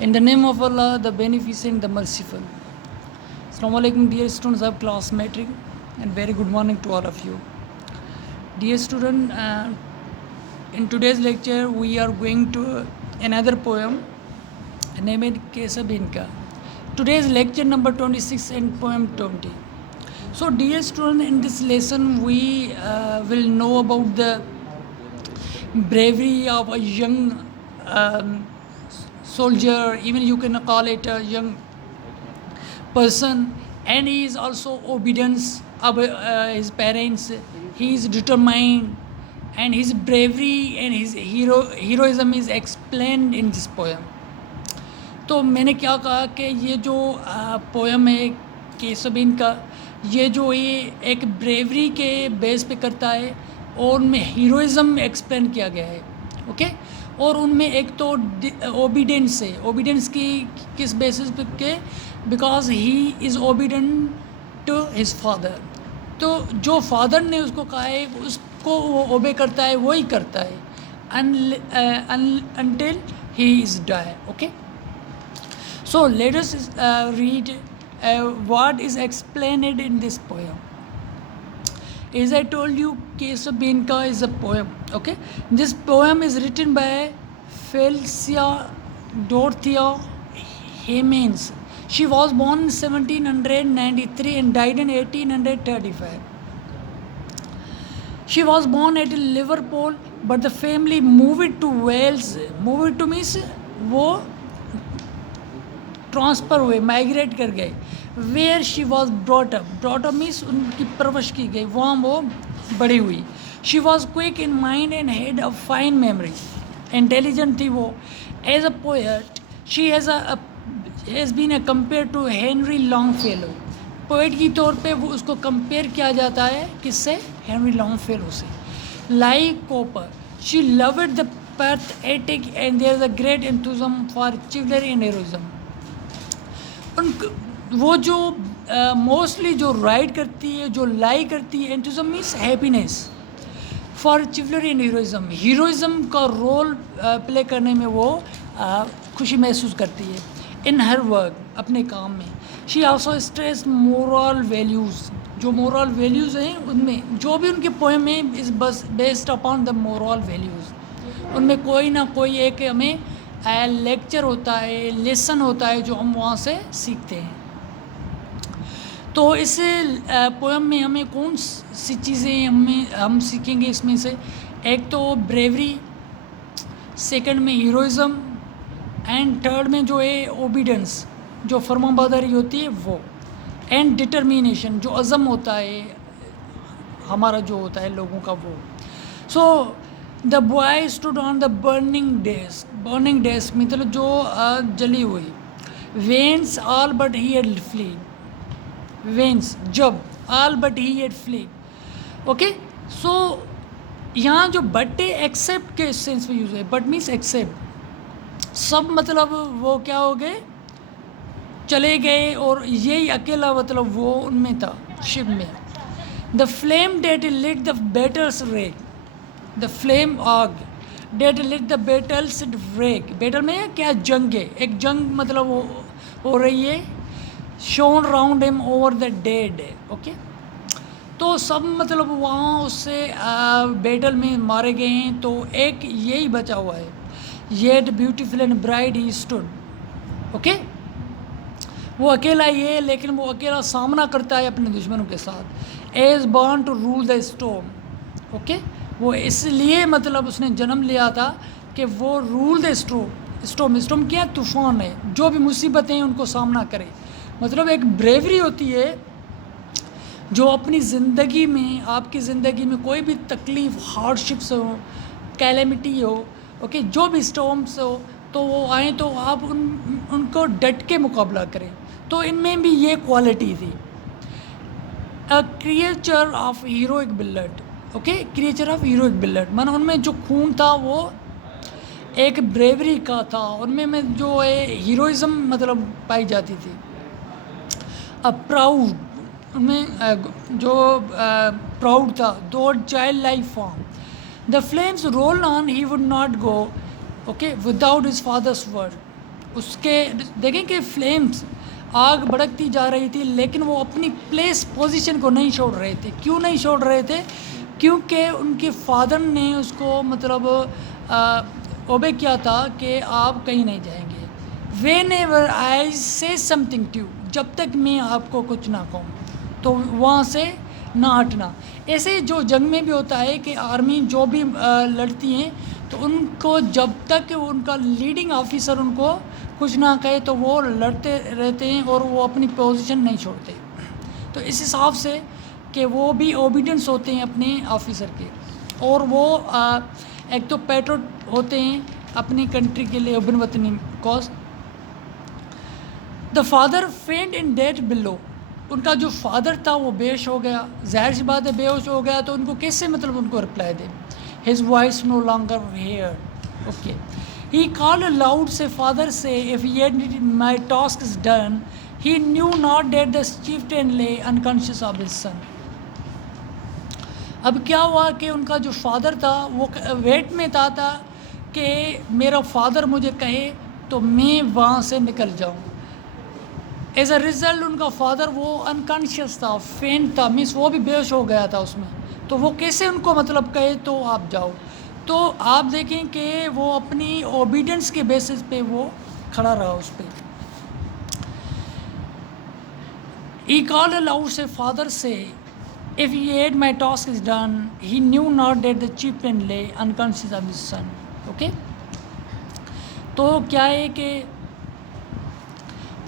In the name of Allah, the Beneficent, the Merciful. Assalamu alaikum, dear students of class metric, and very good morning to all of you. Dear student, in today's lecture, we are going to another poem named Kesabinka. Today's lecture number 26 and poem 20. So, dear student, in this lesson, we will know about the bravery of a young soldier, even you can call it a young person, and he is also obedience of his parents. He is determined, and his bravery and his heroism is explained in this poem. तो मैंने क्या कहा कि ये जो poem है केसबिन का, ये जो ये एक ब्रेवरी के बेस पे करता है और उनमें हीरोइज़म एक्सप्लेन किया गया है, ओके। और उनमें एक तो ओबीडेंस है, ओबीडेंस की किस बेसिस पे के, because he is obedient to his father. तो जो फादर ने उसको कहा है उसको वो ओबे करता है, वही करता है until he is die, okay. So let us read what is explained in this poem. As I told you, Kesabinka is a poem. Okay, this poem is written by Felicia Dorothea Hemans. She was born in 1793 and died in 1835. She was born at Liverpool, but the family moved to Wales. Moved to means वो transfer हुए, migrate कर गए। Where she was brought up means उनकी परवरिश की गई, वहाँ वो बड़ी हुई। She was quick in mind and had a fine memory, intelligent थी वो। As a poet she has been compare to Henry Longfellow. Poet की तौर पे वो उसको कंपेयर किया जाता है किससे? हेनरी लॉन्गफेलो से। Like Cowper she loved the pathetic and there is a great enthusiasm for chivalry and heroism. वो जो मोस्टली जो राइट करती है, जो लाई करती है, enthusiasm means happiness for chivalry and heroism. Heroism का रोल प्ले करने में वो खुशी महसूस करती है। इन हर वर्क, अपने काम में। She also stress moral values, जो मोरल वैल्यूज़ हैं उनमें, जो भी उनके पोएम में इज़ बस based upon the moral values. उनमें कोई ना कोई एक हमें लेक्चर होता है, लेसन होता है जो हम वहाँ से सीखते हैं। तो इस पोएम में हमें कौन सी चीज़ें हम सीखेंगे इसमें से? एक तो ब्रेवरी, सेकंड में हीरोइज़म, एंड थर्ड में जो है ओबीडेंस, जो फर्माबरदारी होती है वो, एंड डिटर्मिनेशन, जो अज़म होता है हमारा, जो होता है लोगों का वो। So the boy stood on the burning deck मतलब जो जली हुई। Whence all but he had fled, whence जब, all but he had fled, okay. So यहाँ जो बट एक्सेप्ट के सेंस में यूज़ है, बट मीन्स एक्सेप्ट, सब मतलब वो क्या हो गए, चले गए, और यही अकेला मतलब वो उनमें था, शिप में। The flame that lit the battle's wreck, the flame आग that lit the battle's wreck. Battle में क्या? जंग है, एक जंग मतलब हो रही है। Shown round him over the dead, okay. तो सब मतलब वहाँ उससे बैटल में मारे गए हैं, तो एक यही बचा हुआ है। Yet beautiful and bright he stood, okay. वो अकेला ही है, लेकिन वो अकेला सामना करता है अपने दुश्मनों के साथ। As born to rule the storm, okay. वो इसलिए मतलब उसने जन्म लिया था कि वो रूल द स्टॉर्म क्या? तूफ़ान है, जो भी मुसीबतें हैं उनको सामना करे। मतलब एक ब्रेवरी होती है जो अपनी ज़िंदगी में, आपकी ज़िंदगी में कोई भी तकलीफ़, हार्डशिप्स हो, कैलेमिटी हो, ओके, जो भी स्टॉर्म्स हो, तो वो आए तो आप उनको डट के मुकाबला करें। तो इनमें भी ये क्वालिटी थी। अ creature of heroic blood, okay, creature of heroic blood, माना उनमें जो खून था वो एक ब्रेवरी का था, उनमें जो है हीरोइज़म मतलब पाई जाती थी। अ प्राउड, उनमें जो प्राउड था, दो child life form. The flames roll on, he would not go, okay, without his father's word. उसके देखें कि फ्लेम्स, आग भड़कती जा रही थी, लेकिन वो अपनी प्लेस पोजीशन को नहीं छोड़ रहे थे। क्यों नहीं छोड़ रहे थे? क्योंकि उनके फादर ने उसको मतलब ओबे किया था कि आप कहीं नहीं जाएंगे। वेन एवर आई से समथिंग टू, जब तक मैं आपको कुछ ना कहूँ तो वहाँ से ना हटना। ऐसे जो जंग में भी होता है कि आर्मी जो भी लड़ती हैं तो उनको जब तक उनका लीडिंग ऑफिसर उनको कुछ ना कहे तो वो लड़ते रहते हैं और वो अपनी पोजीशन नहीं छोड़ते। तो इस हिसाब से कि वो भी ओबीडियंस होते हैं अपने ऑफिसर के, और वो एक तो पैट्रियट होते हैं अपनी कंट्री के लिए, बिन वतनी कॉज। द फादर फेंट इन डेथ बिलो, उनका जो फादर था वो बेहोश हो गया। जाहिर सी बात है बेहोश हो गया तो उनको कैसे मतलब उनको रिप्लाई दे। His voice no longer here, okay. He called aloud से फादर से if yet my task is done, he knew not that the chieftain lay unconscious of his son। अब क्या हुआ कि उनका जो फादर था वो वेट में था कि मेरा फादर मुझे कहे तो मैं वहाँ से निकल जाऊँ। एज अ रिज़ल्ट उनका फादर वो अनकॉन्शियस था, फेंट था, मीन्स वो भी बेहोश हो गया था उसमें। तो वो कैसे उनको मतलब कहे तो आप जाओ। तो आप देखें कि वो अपनी ओबीडियंस के बेसिस पे वो खड़ा रहा उस पर। He called aloud से फादर से if he had my task is done, he knew not that the chieftain lay unconscious of his son, okay। तो क्या है कि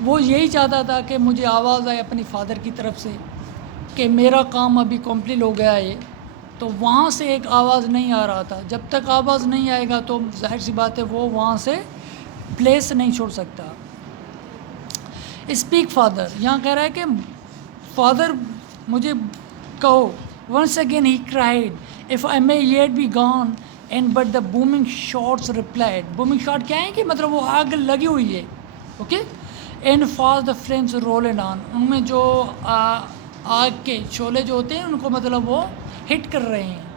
वो यही चाहता था कि मुझे आवाज़ आए अपनी फादर की तरफ से कि मेरा काम अभी कंप्लीट हो गया है। तो वहाँ से एक आवाज़ नहीं आ रहा था। जब तक आवाज़ नहीं आएगा तो जाहिर सी बात है वो वहाँ से प्लेस नहीं छोड़ सकता। स्पीक फादर, यहाँ कह रहा है कि फादर मुझे कहो। Once again he cried if I may yet be gone and but the booming shots replied. Booming shot क्या है कि मतलब वो आग लगी हुई है, okay. And fast the flames roll on, उनमें जो आग के शोले जो होते हैं उनको मतलब वो हिट कर रहे हैं।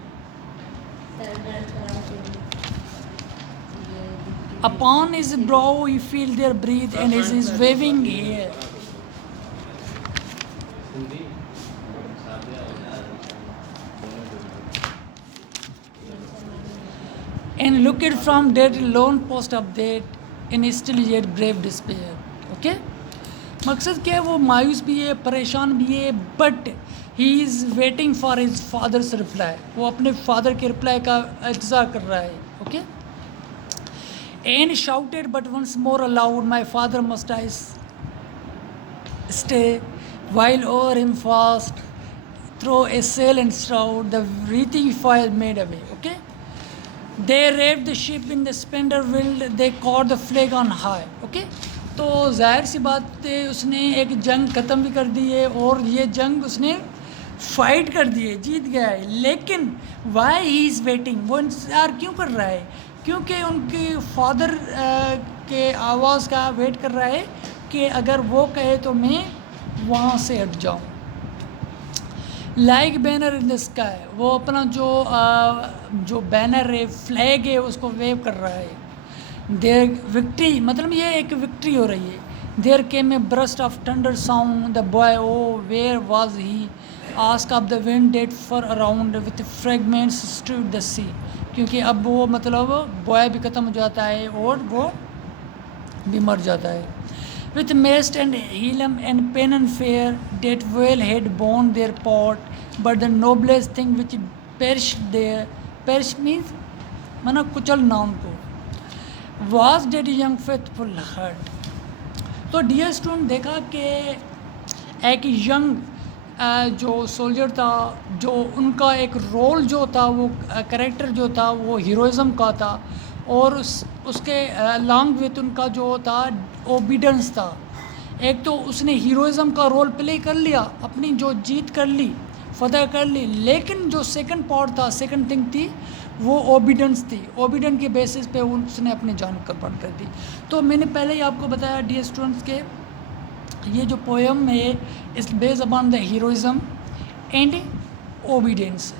Upon his brow you feel their breath and his waving hair. And looked from that lone post of that in still yet brave despair. Okay? मकसद क्या है, वो मायूस भी है, परेशान भी है, but he is waiting for his father's reply. वो अपने फादर के रिप्लाई का इंतज़ार कर रहा है, okay. And shouted but once more aloud, my father must I stay, while o'er him fast through a sail and shroud the wreathing fire made away, okay। They raved the ship in the splendor wild, they caught the flag on high, okay। तो जाहिर सी बात है उसने एक जंग ख़त्म भी कर दी है और ये जंग उसने फाइट कर दी है, जीत गया है। लेकिन वाई ही इज़ वेटिंग, वो इंतज़ार क्यों कर रहा है? क्योंकि उनके फादर के आवाज़ का वेट कर रहा है कि अगर वो कहे तो मैं वहाँ से हट जाऊँ। Like banner in the sky, वो अपना जो बैनर है, फ्लैग है, उसको वेव कर रहा है। देयर विक्ट्री, मतलब ये एक विक्ट्री हो रही है। There came a burst of thunder sound, the boy oh where was he, ask of the wind that far around with fragments strewed the sea. क्योंकि अब वो मतलब बॉय भी ख़त्म हो जाता है और वो भी मर जाता है। With mast and helm and pen and fair that well had borne their part, but the noblest thing which perish there, perish means माना कुचलना उनको, was that young faithful heart. तो डियर स्टूडेंट, देखा कि एक यंग जो soldier था, जो उनका एक रोल जो था, वो करेक्टर जो था वो हीरोइज़म का था, और उसके अलॉन्ग विथ उनका जो था ओबीडियंस था। एक तो उसने हीरोइज़म का रोल प्ले कर लिया, अपनी जो जीत कर ली, फतह कर ली, लेकिन जो सेकंड पार्ट था, सेकंड थिंग थी, वो ओबीडियंस थी। ओबीडियंस के बेसिस पे उसने अपनी जान कुर्बान कर दी। तो मैंने पहले ही आपको बताया डियर स्टूडेंट्स के ये जो पोएम है इस based upon the heroism and obedience.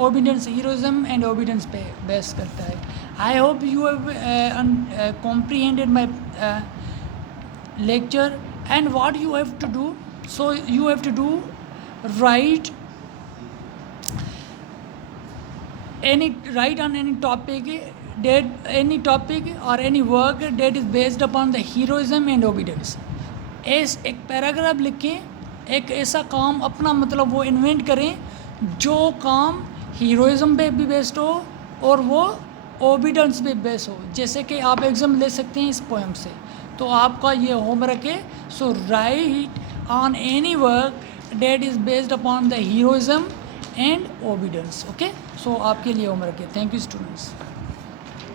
Obedience heroism and obedience पे बेस करता है। I hope you have comprehended my lecture, and what you have to do, so you have to do write on any topic that any topic or any work that is based upon the heroism and obedience. एक paragraph लिखें, एक ऐसा काम अपना मतलब वो invent करें जो काम हीरोइज्म पे भी बेस्ड हो और वो ओबीडियंस पे बेस्ड हो. जैसे कि आप एग्जाम ले सकते हैं इस पोएम से. तो आपका ये होमवर्क है. So write on any work that is based upon the heroism and obedience. Okay, so आपके लिए होमवर्क है. Thank you students.